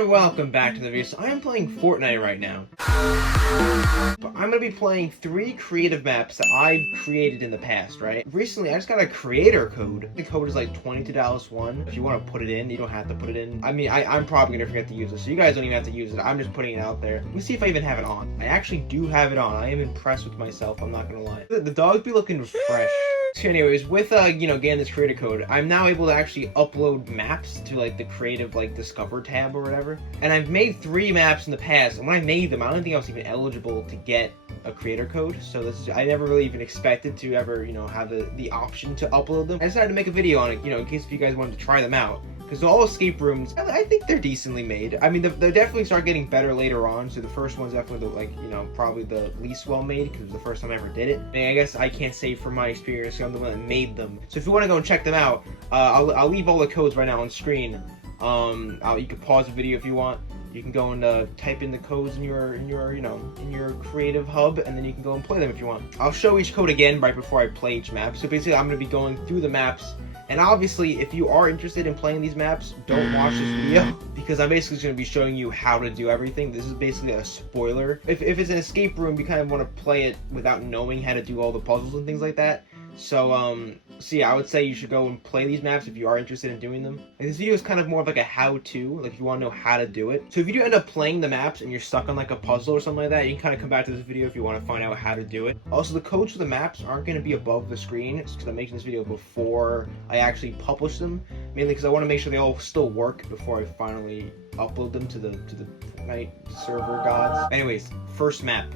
and welcome back to the video. So I am playing Fortnite right now. But I'm going to be playing 3 creative maps that I've created in the past, right? Recently, I just got a creator code. The code is like $22 If you want to put it in, you don't have to put it in. I mean, I'm probably going to forget to use it, so you guys don't even have to use it. I'm just putting it out there. Let me see if I even have it on. I actually do have it on. I am impressed with myself, I'm not going to lie. The dogs be looking fresh. So anyways, with, getting this creator code, I'm now able to actually upload maps to, like, the creative, like, Discover tab or whatever. And I've made 3 maps in the past, and when I made them, I don't think I was even eligible to get a creator code. So I never really even expected to ever, have the option to upload them. I decided to make a video on it, in case if you guys wanted to try them out. Because all escape rooms, I think they're decently made. I mean, they definitely start getting better later on. So the first one's definitely, probably the least well made because it was the first time I ever did it. I mean, I guess I can't say from my experience, I'm the one that made them. So if you want to go and check them out, I'll leave all the codes right now on screen. You can pause the video if you want. You can go and type in the codes in your creative hub, and then you can go and play them if you want. I'll show each code again right before I play each map. So basically, I'm going to be going through the maps. And obviously, if you are interested in playing these maps, don't watch this video, because I'm basically just going to be showing you how to do everything. This is basically a spoiler. If it's an escape room, you kind of want to play it without knowing how to do all the puzzles and things like that. So yeah, I would say you should go and play these maps if you are interested in doing them. Like, this video is kind of more of like a how-to, like if you want to know how to do it. So if you do end up playing the maps and you're stuck on like a puzzle or something like that, you can kind of come back to this video if you want to find out how to do it. Also, the codes for the maps aren't going to be above the screen, because I'm making this video before I actually publish them, mainly because I want to make sure they all still work before I finally upload them to the Fortnite server gods. Anyways, first map.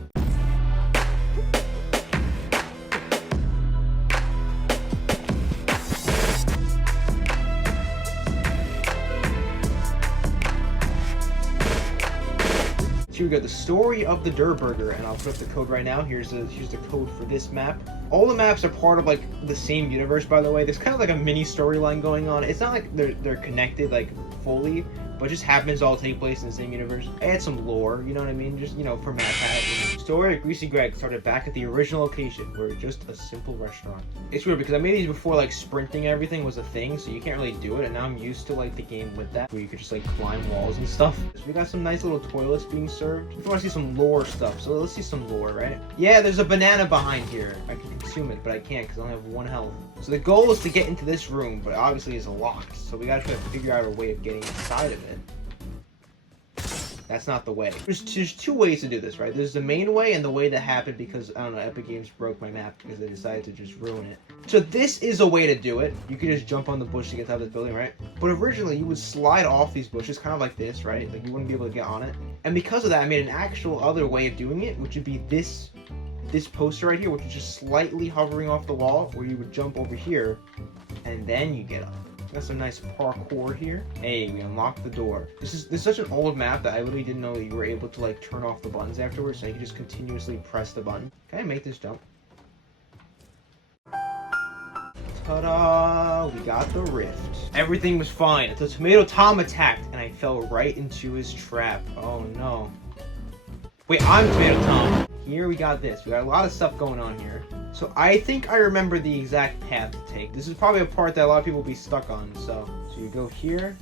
Here we go, the story of the Durr Burger, and I'll put up the code right now. Here's the code for this map. All the maps are part of like the same universe, by the way. There's kind of like a mini storyline going on. It's not like they're connected like fully, but it just happens all take place in the same universe. I had some lore, you know what I mean? Just, for Matt Pat. Story of Greasy Greg started back at the original location, where just a simple restaurant. It's weird because I made these before like sprinting and everything was a thing, so you can't really do it, and now I'm used to like the game with that, where you could just like climb walls and stuff. So we got some nice little toilets being served. If you want to see some lore stuff, so let's see some lore, right? Yeah, there's a banana behind here. I can consume it, but I can't because I only have 1 health. So the goal is to get into this room, but obviously it's locked, so we gotta try to figure out a way of getting inside of it. That's not the way. There's 2 ways to do this, right? There's the main way and the way that happened because, I don't know, Epic Games broke my map because they decided to just ruin it. So this is a way to do it. You could just jump on the bush to get out of this building, right? But originally, you would slide off these bushes kind of like this, right? Like, you wouldn't be able to get on it. And because of that, I made an actual other way of doing it, which would be this poster right here, which is just slightly hovering off the wall, where you would jump over here, and then you get up. Got some nice parkour here. Hey, we unlocked the door. This is such an old map that I literally didn't know that you were able to like turn off the buttons afterwards, so you can just continuously press the button. Can I make this jump? Ta-da! We got the rift. Everything was fine until Tomato Tom attacked, and I fell right into his trap. Oh no. Wait, I'm Tomato Tom. Here we got this. We got a lot of stuff going on here. So I think I remember the exact path to take. This is probably a part that a lot of people will be stuck on. So you go here.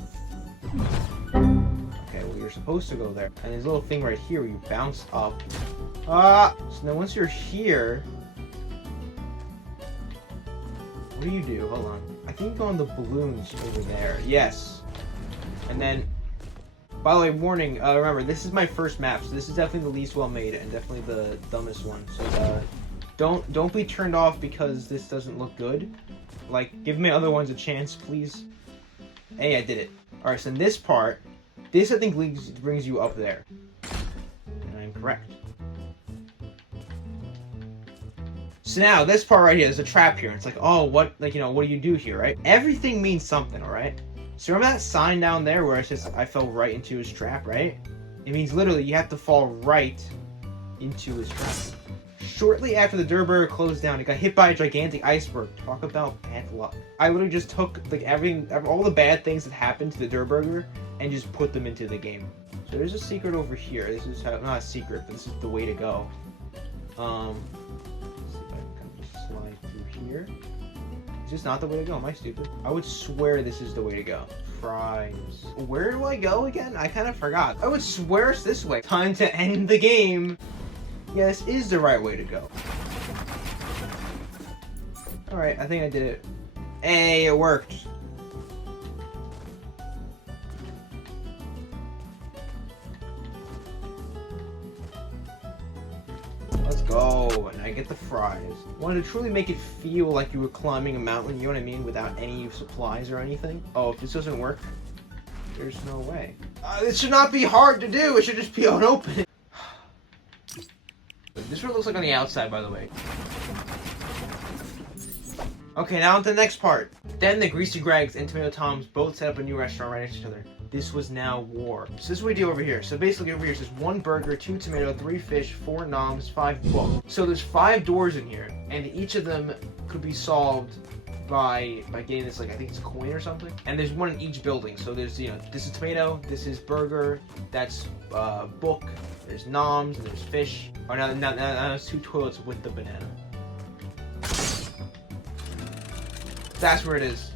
Okay, well you're supposed to go there. And there's a little thing right here where you bounce up. So now once you're here, what do you do? Hold on. I think you go on the balloons over there. Yes. And then, by the way, warning, remember, this is my first map, so this is definitely the least well made and definitely the dumbest one. So don't be turned off because this doesn't look good. Like, give my other ones a chance, please. Hey, I did it. Alright, so in this part, this I think brings you up there. And I'm correct. So now, this part right here, there's a trap here. It's like, oh, what do you do here, right? Everything means something, alright? So remember that sign down there where it says, I fell right into his trap, right? It means literally you have to fall right into his trap. Shortly after the Durr Burger closed down, it got hit by a gigantic iceberg. Talk about bad luck. I literally just took like all the bad things that happened to the Durr Burger and just put them into the game. So there's a secret over here. This is not a secret, but this is the way to go. Let's see if I can kind of slide through here. Is this not the way to go? Am I stupid? I would swear this is the way to go. Fries. Where do I go again? I kind of forgot. I would swear it's this way. Time to end the game. Yeah, this is the right way to go. Alright, I think I did it. Hey, it worked. Let's go. And I get the fries. Wanted to truly make it feel like you were climbing a mountain, you know what I mean? Without any supplies or anything. Oh, if this doesn't work, there's no way. This should not be hard to do. It should just be unopened. This is what it looks like on the outside, by the way. Okay, now on to the next part. Then the Greasy Gregs and Tomato Toms both set up a new restaurant right next to each other. This was now war. So this is what we do over here. So basically over here it says 1 burger, 2 tomato, 3 fish, 4 noms, 5 book. So there's 5 doors in here, and each of them could be solved by getting this, like, I think it's a coin or something. And there's one in each building. So there's, you know, this is tomato, this is burger, that's book, there's noms, and there's fish. Oh, now there's 2 toilets with the banana. That's where it is.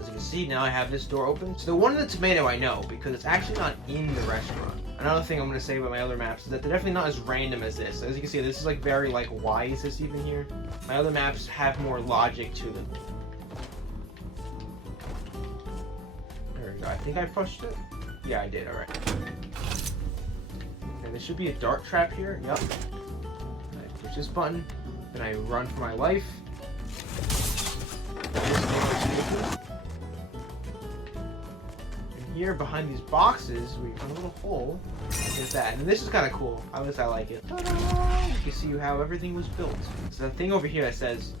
As you can see, now I have this door open. So the one in the tomato I know, because it's actually not in the restaurant. Another thing I'm going to say about my other maps is that they're definitely not as random as this. As you can see, this is like very like, why is this even here? My other maps have more logic to them. There we go. I think I pushed it. Yeah, I did. Alright. Okay, there should be a dart trap here. Yep. I push this button. Then I run for my life. And here behind these boxes, we found a little hole. There's that. And this is kind of cool. I like it. Ta-da! You can see how everything was built. So the thing over here that says,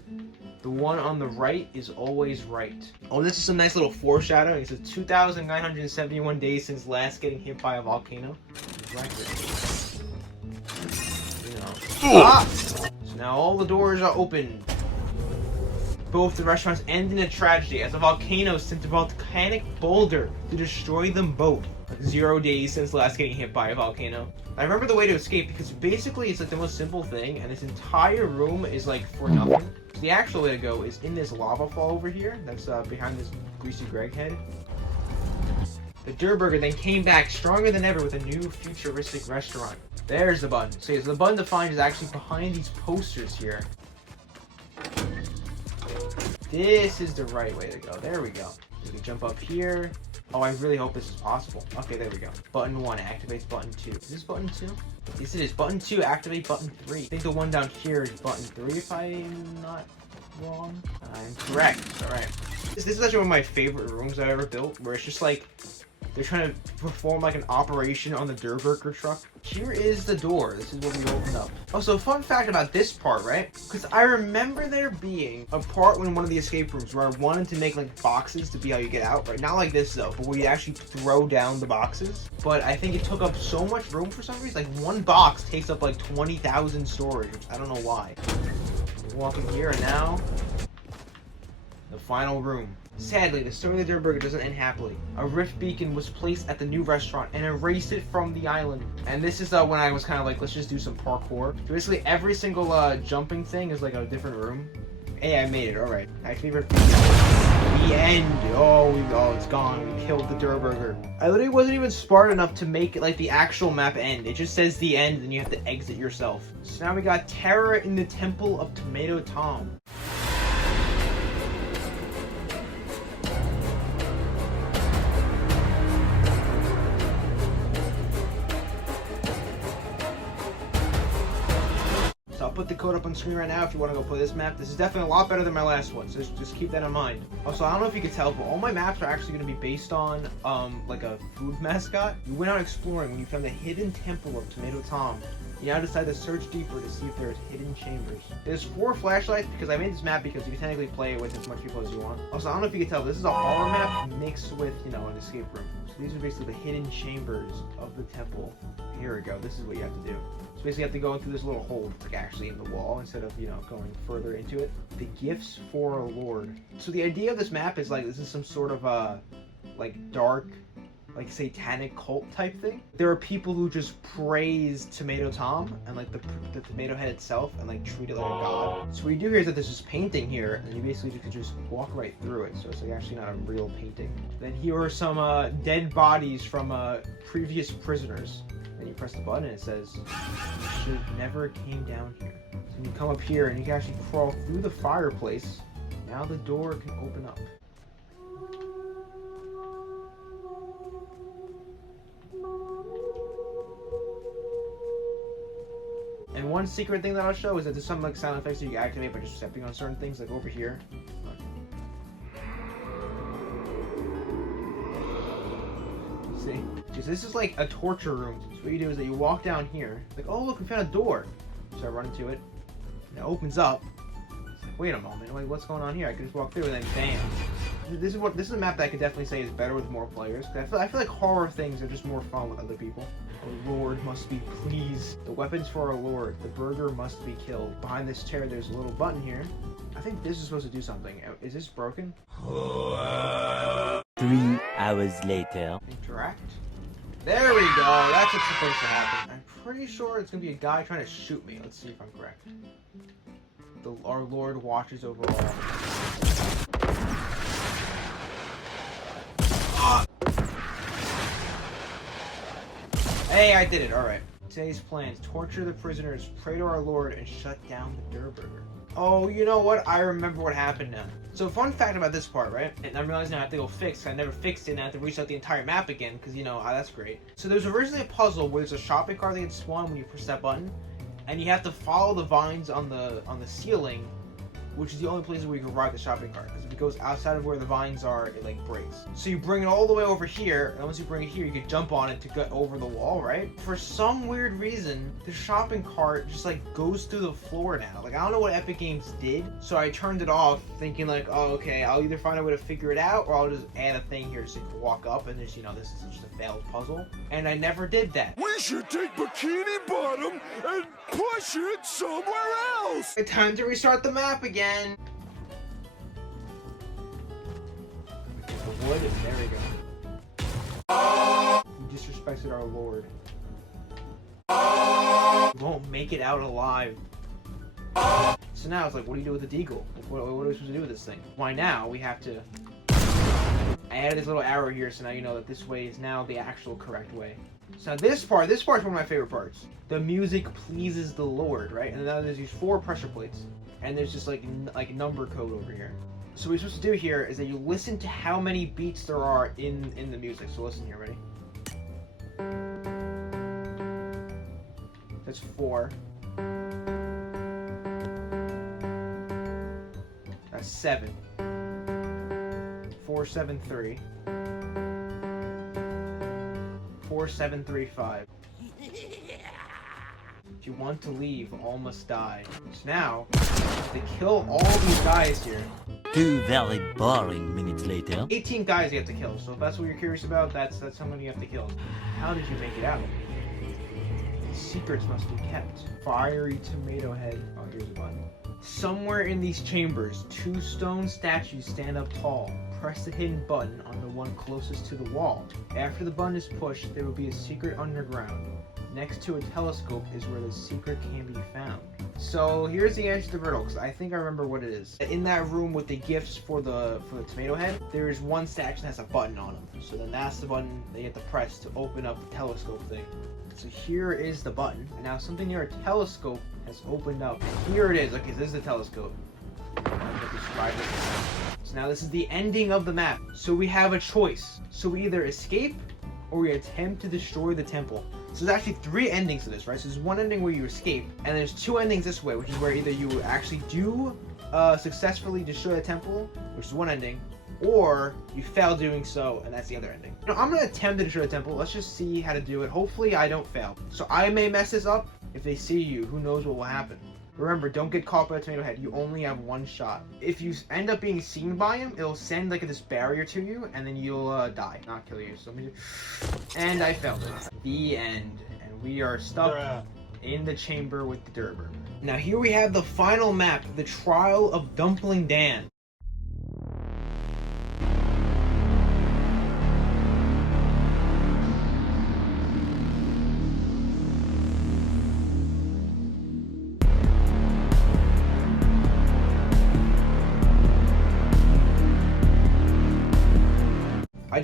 the one on the right is always right. Oh, this is some nice little foreshadowing. It says 2,971 days since last getting hit by a volcano. Record. You know. Ah! So now all the doors are open. Both the restaurants end in a tragedy as a volcano sent a volcanic boulder to destroy them both. Like 0 days since last getting hit by a volcano. I remember the way to escape because basically it's like the most simple thing and this entire room is like for nothing. So the actual way to go is in this lava fall over here that's behind this Greasy Greg head. The Durr Burger then came back stronger than ever with a new futuristic restaurant. There's the button. So the button to find is actually behind these posters here. This is the right way to go. There we go. We can jump up here. Oh, I really hope this is possible. Okay, there we go. Button 1 activates button 2. Is this button 2? Yes, it is. Button 2 activate button 3. I think the one down here is button 3 if I'm not wrong. I'm correct. Alright. This is actually one of my favorite rooms I've ever built, where it's just like they're trying to perform like an operation on the Durr Burger truck. Here is the door. This is what we opened up. Also, fun fact about this part, right? Because I remember there being a part in one of the escape rooms where I wanted to make like boxes to be how you get out, right? Not like this though, but where you actually throw down the boxes. But I think it took up so much room for some reason. Like one box takes up like 20,000 storage, which I don't know why. Walk in here and now, the final room. Sadly, the story of the Durr Burger doesn't end happily. A rift beacon was placed at the new restaurant and erased it from the island. And this is when I was kind of like, let's just do some parkour. So basically, every single jumping thing is like a different room. Hey, I made it. All right. Actually, rift beacon. The end. Oh, it's gone. We killed the Durr Burger. I literally wasn't even smart enough to make it like the actual map end. It just says the end, and you have to exit yourself. So now we got Terror in the Temple of Tomato Tom. I'll put the code up on screen right now if you want to go play this map. This is definitely a lot better than my last one, so just keep that in mind. Also, I don't know if you could tell, but all my maps are actually going to be based on like a food mascot. You went out exploring when you found the hidden temple of Tomato Tom. You now decide to search deeper to see if there's hidden chambers. There's 4 flashlights because I made this map because you can technically play it with as much people as you want. Also, I don't know if you can tell, but this is a horror map mixed with, you know, an escape room. So these are basically the hidden chambers of the temple. Here we go. This is what you have to do. So basically you have to go through this little hole that's like actually in the wall instead of, you know, going further into it. The gifts for a lord. So the idea of this map is like this is some sort of like dark like satanic cult type thing. There are people who just praise Tomato Tom and like the tomato head itself and like treat it like a god. So what you do here is that there's this painting here, and you basically could just walk right through it. So it's like actually not a real painting. Then here are some dead bodies from previous prisoners. Then you press the button and it says, "You should never came down here." So you come up here and you can actually crawl through the fireplace. Now the door can open up. And one secret thing that I'll show is that there's some like sound effects that you can activate by just stepping on certain things, like over here. See? Because this is like a torture room. So what you do is that you walk down here, like, oh look, we found a door. So I run into it, and it opens up. It's like, wait a moment, wait, what's going on here? I can just walk through and then bam. This is a map that I could definitely say is better with more players. I feel like horror things are just more fun with other people. Our lord must be pleased. The weapons for our lord. The burger must be killed. Behind this chair, there's a little button here. I think this is supposed to do something. Is this broken? 3 hours later. Interact. There we go. That's what's supposed to happen. I'm pretty sure it's gonna be a guy trying to shoot me. Let's see if I'm correct. Our lord watches over all. Hey, I did it. All right. Today's plans: torture the prisoners, pray to our lord, and shut down the Durr Burger. Oh, you know what? I remember what happened now. So, fun fact about this part, right? And I'm realizing I have to go fix. I never fixed it, and I have to restart the entire map again because that's great. So, there's originally a puzzle where there's a shopping cart that gets spawned when you press that button, and you have to follow the vines on the ceiling, which is the only place where you can ride the shopping cart. Because if it goes outside of where the vines are, it like breaks. So you bring it all the way over here, and once you bring it here, you can jump on it to get over the wall, right? For some weird reason, the shopping cart just like goes through the floor now. Like, I don't know what Epic Games did, so I turned it off, thinking like, oh, okay, I'll either find a way to figure it out, or I'll just add a thing here so you can walk up and just, this is just a failed puzzle. And I never did that. We should take Bikini Bottom and push it somewhere else! It's time to restart the map again. The wood, and there we go. You disrespected our lord. You won't make it out alive. So now it's like, what do you do with the deagle? What are we supposed to do with this thing? Why now we have to... I added this little arrow here, so now you know that this way is now the actual correct way. So now this part's one of my favorite parts. The music pleases the Lord, right? And now there's these 4 pressure plates, and there's just like number code over here. So what you're supposed to do here is that you listen to how many beats there are in the music. So listen here, ready? That's 4. That's 7. 4, 7, 3. 4, 7, 3, 5. If you want to leave, all must die. So now, to kill all these guys here. 2 very boring minutes later. 18 guys you have to kill. So if that's what you're curious about, that's how many you have to kill. How did you make it out? Secrets must be kept. Fiery tomato head. Oh, here's a button. Somewhere in these chambers, 2 stone statues stand up tall. Press the hidden button on the one closest to the wall. After the button is pushed, there will be a secret underground. Next to a telescope is where the secret can be found. So here's the answer to the riddle, because I think I remember what it is. In that room with the gifts for the tomato head, there is one statue that has a button on them. So then that's the button that you have to press to open up the telescope thing. So here is the button. And now something near a telescope has opened up. And here it is. Okay, this is the telescope. So now this is the ending of the map. So we have a choice. So we either escape or we attempt to destroy the temple. So there's actually 3 endings to this, right? So there's one ending where you escape, and there's 2 endings this way, which is where either you actually do successfully destroy the temple, which is one ending, or you fail doing so, and that's the other ending. I'm gonna attempt to destroy the temple. Let's just see how to do it. Hopefully I don't fail. So I may mess this up. If they see you, who knows what will happen. Remember, don't get caught by a tomato head. You only have 1 shot. If you end up being seen by him, it'll send like this barrier to you, and then you'll die, not kill you. So let me and I failed it. The end. And we are stuck in the chamber with the Durr Burger. Now here we have the final map, the Trial of Dumpling Dan.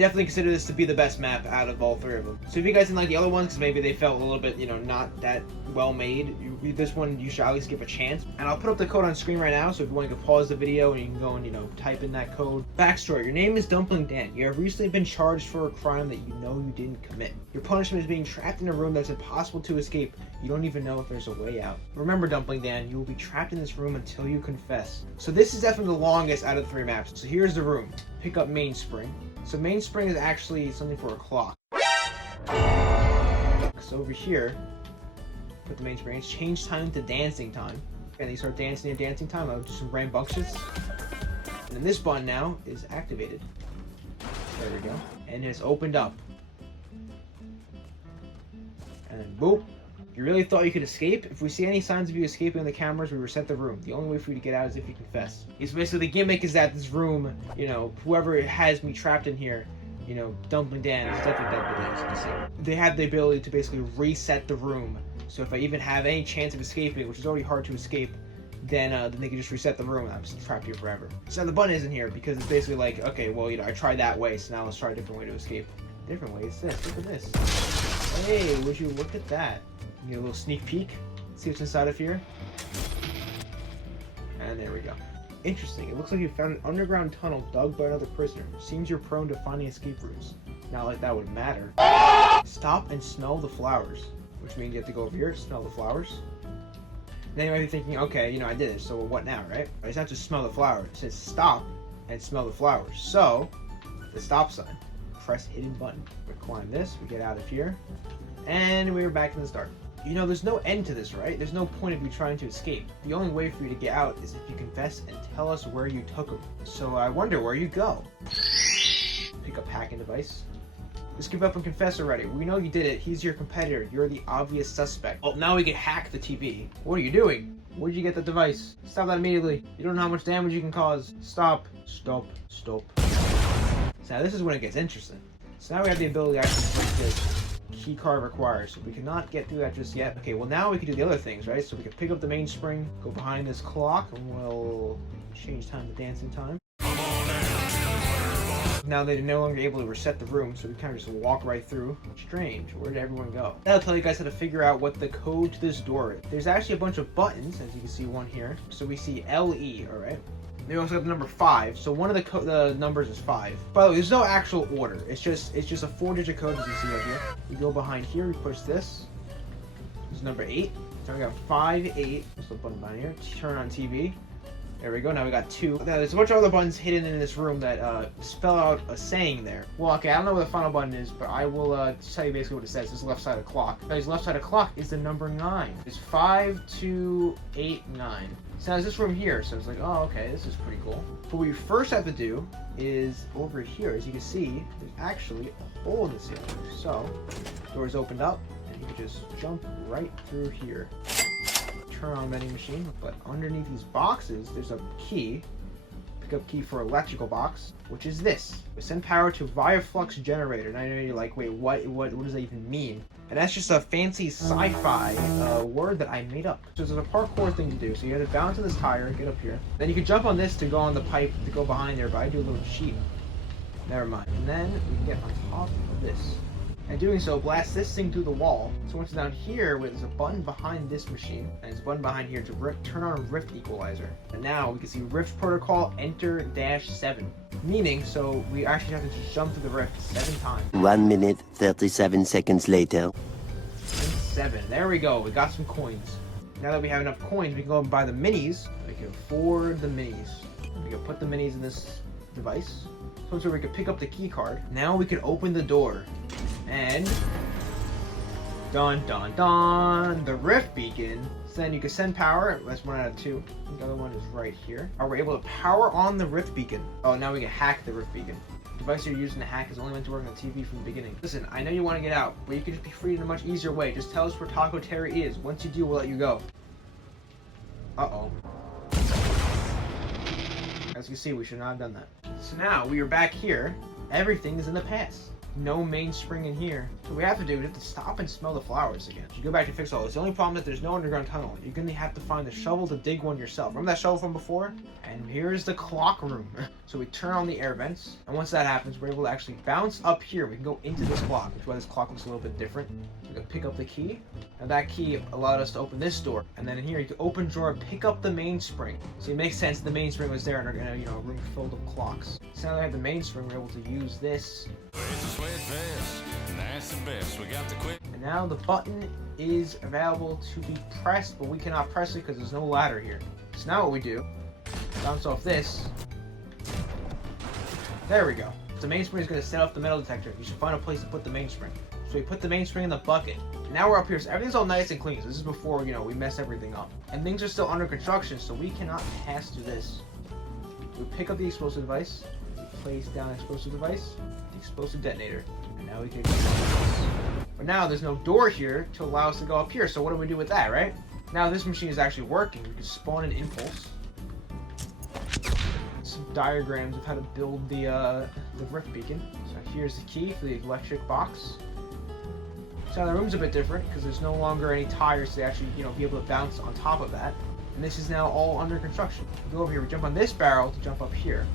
definitely consider this to be the best map out of all three of them. So if you guys didn't like the other ones, because maybe they felt a little bit, you know, not that well made, this one you should at least give a chance. And I'll put up the code on screen right now, so if you want, you can pause the video and you can go and, you know, type in that code. Backstory: your name is Dumpling Dan. You have recently been charged for a crime that you know you didn't commit. Your punishment is being trapped in a room that's impossible to escape. You don't even know if there's a way out. Remember, Dumpling Dan, you will be trapped in this room until you confess. So this is definitely the longest out of the 3 maps. So here's the room. Pick up mainspring. So mainspring is actually something for a clock. So over here, put the mainspring. It's change time to dancing time. And you start dancing at dancing time. I'll do some rambunctious. And then this button now is activated. There we go. And it's opened up. And boop. You really thought you could escape? If we see any signs of you escaping on the cameras, we reset the room. The only way for you to get out is if you confess. It's basically, the gimmick is that this room, you know, whoever has me trapped in here, you know, Dumpling Dan is definitely Dumpling Dan, as you can see. They have the ability to basically reset the room. So if I even have any chance of escaping, which is already hard to escape, then they can just reset the room and I'm just trapped here forever. So the button isn't here because it's basically like, okay, well, you know, I tried that way, so now let's try a different way to escape. Different way, it's this. Look at this. Hey, would you look at that? Get a little sneak peek, see what's inside of here. And there we go. Interesting. It looks like you found an underground tunnel dug by another prisoner. Seems you're prone to finding escape routes. Not like that would matter. Stop and smell the flowers. Which means you have to go over here to smell the flowers. Then you might be thinking, okay, you know, I did it, so what now, right? I just have to smell the flowers. It says stop and smell the flowers. So, the stop sign. Press hidden button. We climb this, we get out of here. And we're back in the start. You know, there's no end to this, right? There's no point of you trying to escape. The only way for you to get out is if you confess and tell us where you took them. So I wonder where you go. Pick up hacking device. Just give up and confess already. We know you did it. He's your competitor. You're the obvious suspect. Oh, now we can hack the TV. What are you doing? Where'd you get the device? Stop that immediately. You don't know how much damage you can cause. Stop. Stop. Stop. So now this is when it gets interesting. So now we have the ability to actually break this. Key card required, so we cannot get through that just yet. Okay, well now we can do the other things, right? So we can pick up the mainspring, go behind this clock, and we'll change time to dancing time. Now they're no longer able to reset the room, so we kind of just walk right through. Strange, where did everyone go? That'll tell you guys how to figure out what the code to this door is. There's actually a bunch of buttons, as you can see one here. So we see LE, alright? They also have the number 5, so one of the numbers is 5. By the way, there's no actual order. It's just a 4-digit code, as you see right here. We go behind here, we push this. This is number 8. So we got 5, 8. There's the button behind here. Turn on TV. There we go. Now we got 2. Now there's a bunch of other buttons hidden in this room that spell out a saying there. Well, okay, I don't know what the final button is, but I will tell you basically what it says. This is the left side of the clock. Now, this left side of the clock is the number 9. It's 5, 2, 8, 9. So now there's this room here, so it's like, oh, okay, this is pretty cool. What we first have to do is over here, as you can see, there's actually a hole in the ceiling. So, doors opened up, and you can just jump right through here. Turn on vending machine, but underneath these boxes, there's a key. Pick up key for electrical box, which is this. We send power to via flux generator. And I know you're like, wait, what does that even mean? And that's just a fancy sci-fi word that I made up. So there's a parkour thing to do. So you have to bounce on this tire, get up here. Then you can jump on this to go on the pipe to go behind there, but I do a little cheat. Never mind. And then we can get on top of this. And doing so, blast this thing through the wall. So once it's down here, there's a button behind this machine. And there's a button behind here to turn on Rift Equalizer. And now we can see Rift Protocol Enter -7. Meaning, so we actually have to just jump through the rift 7 times. 1 minute, 37 seconds later. 7. There we go. We got some coins. Now that we have enough coins, we can go and buy the minis. We can afford the minis. We can put the minis in this device. So we can pick up the key card. Now we can open the door. And dun dun dun, the rift beacon. So then you can send power. That's 1 out of 2. The other one is right here. Are we able to power on the rift beacon? Oh, now we can hack the rift beacon. The device you're using to hack is only meant to work on the TV from the beginning. Listen, I know you want to get out, but you can just be freed in a much easier way. Just tell us where Taco Terry is. Once you do, we'll let you go. Uh-oh. As you can see, we should not have done that. So now we are back here. Everything is in the past. no mainspring in here. So what we have to do is have to stop and smell the flowers again. You go back to fix all this. The only problem is there's no underground tunnel. You're gonna have to find the shovel to dig one yourself. Remember that shovel from before? And here's the clock room. So we turn on the air vents, and once that happens, we're able to actually bounce up here. We can go into this clock, which is why this clock looks a little bit different. We can pick up the key, and that key allowed us to open this door. And then in here, you can open drawer, pick up the mainspring. So it makes sense the mainspring was there in a room filled with clocks. So now that we have the mainspring, we're able to use this. And now the button is available to be pressed, but we cannot press it because there's no ladder here. So now what we do, bounce off this. There we go. The mainspring is going to set off the metal detector. You should find a place to put the mainspring. So we put the mainspring in the bucket. And now we're up here, so everything's all nice and clean. So this is before, we mess everything up. And things are still under construction, so we cannot pass through this. We pick up the explosive device, we place down explosive device, the explosive detonator, and now we can go. But now there's no door here to allow us to go up here, so what do we do with that, right? Now this machine is actually working. We can spawn an impulse. Some diagrams of how to build the rift beacon. So here's the key for the electric box. So now the room's a bit different because there's no longer any tires to actually, be able to bounce on top of that. And this is now all under construction. We go over here, we jump on this barrel to jump up here.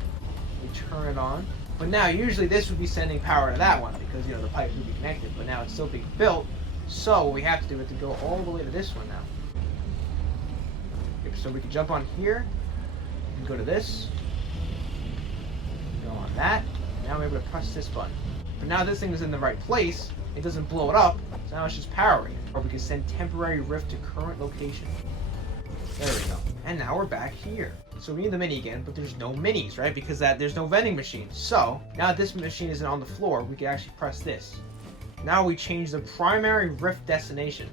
We turn it on. But now usually this would be sending power to that one because, the pipes would be connected. But now it's still being built. So what we have to do is to go all the way to this one now. Okay, so we can jump on here. And go to this. Go on that. Now we're able to press this button. But now this thing is in the right place. It doesn't blow it up, so now it's just powering it. Or we can send temporary rift to current location. There we go. And now we're back here. So we need the mini again, but there's no minis, right? Because there's no vending machine. So now that this machine isn't on the floor, we can actually press this. Now we change the primary rift destination.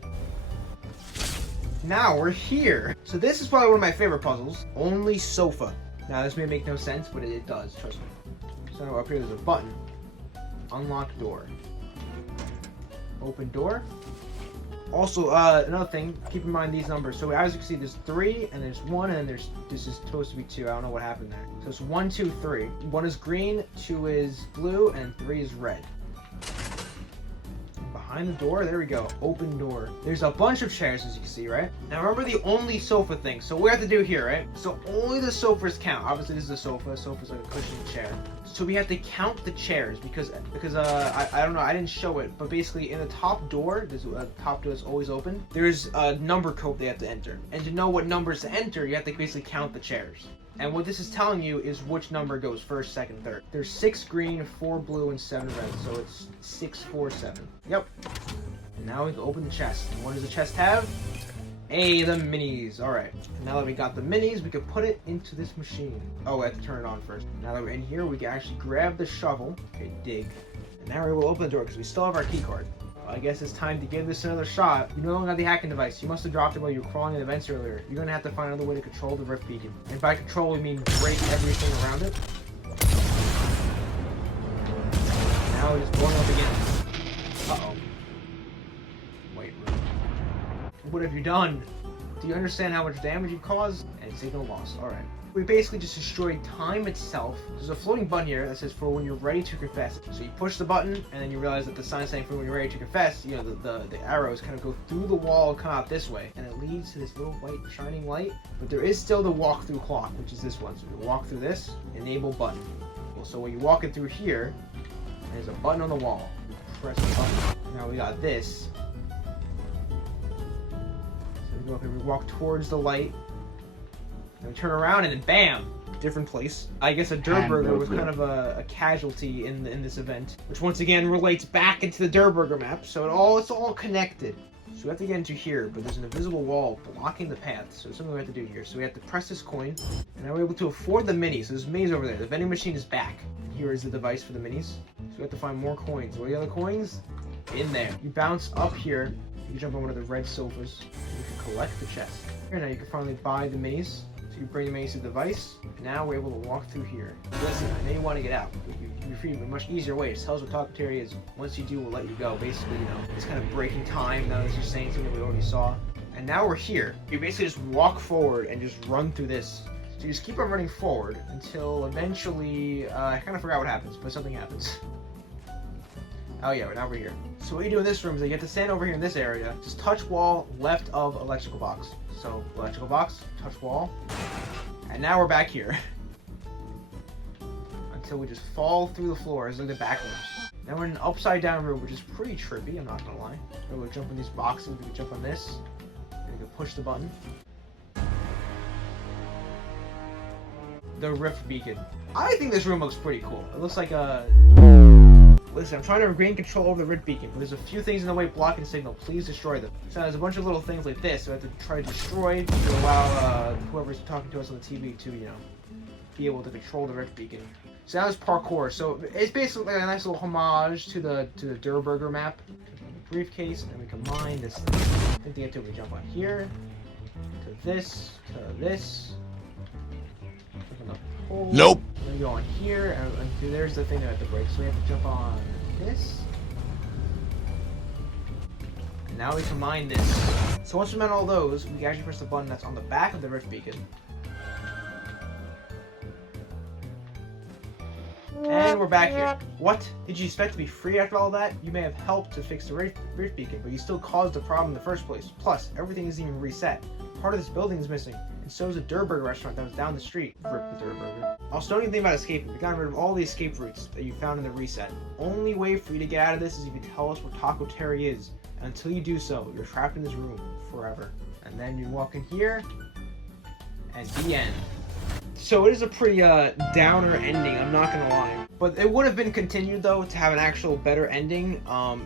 Now we're here. So this is probably one of my favorite puzzles. Only sofa. Now this may make no sense, but it does, trust me. So up here there's a button. Unlock door. Open door. Also, another thing, keep in mind these numbers. So as you can see, there's 3, and there's 1, and then this is supposed to be 2. I don't know what happened there. So it's 1, 2, 3. 1 is green, 2 is blue, and 3 is red. Behind the door, there we go. Open door. There's a bunch of chairs, as you can see, right? Now remember the only sofa thing. So what we have to do here, right? So only the sofas count. Obviously this is a sofa. Sofa's like a cushioned chair. So we have to count the chairs because I don't know, I didn't show it, but basically in the top door, there's a top door that's always open. There's a number code they have to enter, and to know what numbers to enter, you have to basically count the chairs. And what this is telling you is which number goes first, second, third. There's 6 green, 4 blue, and 7 red, so it's 6, 4, 7. Yep. And now we can open the chest. And what does the chest have? Hey, the minis. Alright. Now that we got the minis, we can put it into this machine. Oh, we have to turn it on first. Now that we're in here, we can actually grab the shovel. Okay, dig. And now we're able to open the door because we still have our key card. Well, I guess it's time to give this another shot. You no longer have the hacking device. You must have dropped it while you were crawling in the vents earlier. You're going to have to find another way to control the rift beacon. And by control, we mean break everything around it. Now it is blowing up again. Uh-oh. Wait. What have you done? Do you understand how much damage you caused? And signal lost. Alright. We basically just destroyed time itself. There's a floating button here that says for when you're ready to confess. So you push the button, and then you realize that the sign saying for when you're ready to confess, the arrows kind of go through the wall and come out this way. And it leads to this little white shining light. But there is still the walk-through clock, which is this one. So you walk through this, enable button. Well, so when you walk it through here, there's a button on the wall. You press the button. Now we got this. So we go up and we walk towards the light. And we turn around and then bam! Different place. I guess a Durr Burger was kind of a casualty in this event, which once again relates back into the Durr Burger map. So it's all connected. So we have to get into here, but there's an invisible wall blocking the path. So there's something we have to do here. So we have to press this coin, and now we're able to afford the minis. So there's minis over there. The vending machine is back. Here is the device for the minis. So we have to find more coins. Where are the other coins? In there. You bounce up here. You jump on one of the red sofas. You can collect the chest. Here now you can finally buy the minis. So you bring the minis to the device. Now we're able to walk through here. Listen, I know you want to get out. You can be free in a much easier way. It tells what talk area is. Once you do, we'll let you go. Basically, it's kind of breaking time. Now it's just saying something we already saw. And now we're here. You basically just walk forward and just run through this. So you just keep on running forward until eventually, I kind of forgot what happens, but something happens. Oh yeah, now we're here. So what you do in this room is you have to stand over here in this area, just touch wall left of electrical box. So electrical box, touch wall, and now we're back here. Until we just fall through the floors like the back rooms. Now we're in an upside down room, which is pretty trippy, I'm not gonna lie. We'll jump in these boxes, we can jump on this, and we can push the button. The rift beacon. I think this room looks pretty cool. It looks like a... Listen, I'm trying to regain control over the rift beacon, but there's a few things in the way blocking signal. Please destroy them. So there's a bunch of little things like this, so I have to try to destroy to allow whoever's talking to us on the TV to, you know, be able to control the rift beacon. So now it's parkour. So it's basically a nice little homage to the Durr Burger map. Briefcase, and then we can mine this thing. I think to get to it, we jump on here, to this, hole. Nope. And then go on here, and there's the thing that I have to break. So we have to jump on this. And now we can mine this. So once we mine all those, we can actually press the button that's on the back of the rift beacon. And we're back here. What? Did you expect to be free after all that? You may have helped to fix the rift beacon, but you still caused the problem in the first place. Plus, everything isn't even reset. Part of this building is missing, and so is a Durr Burger restaurant that was down the street. Rip the Durr Burger. Also, don't even think about escaping. We got rid of all the escape routes that you found in the reset. Only way for you to get out of this is if you tell us where Taco Terry is. And until you do so, you're trapped in this room forever. And then you walk in here, and the end. So it is a pretty downer ending, I'm not gonna lie. But it would have been continued though to have an actual better ending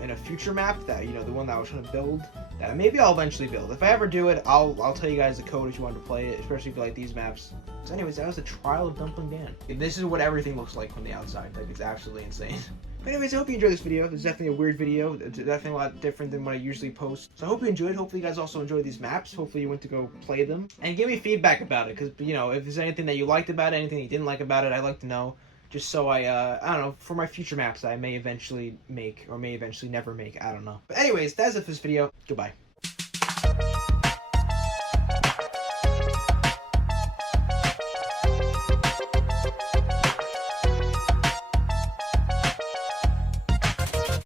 in a future map that, you know, the one that I was trying to build, that maybe I'll eventually build. If I ever do it, I'll tell you guys the code if you want to play it, especially if you like these maps. So anyways, that was the Trial of Dumpling Dan. And this is what everything looks like from the outside. Like, it's absolutely insane. But anyways, I hope you enjoyed this video. It's definitely a weird video. It's definitely a lot different than what I usually post. So I hope you enjoyed. Hopefully you guys also enjoyed these maps. Hopefully you went to go play them. And give me feedback about it, because, you know, if there's anything that you liked about it, anything you didn't like about it, I'd like to know. Just so I don't know, for my future maps that I may eventually make, or may eventually never make, I don't know. But anyways, that's it for this video. Goodbye.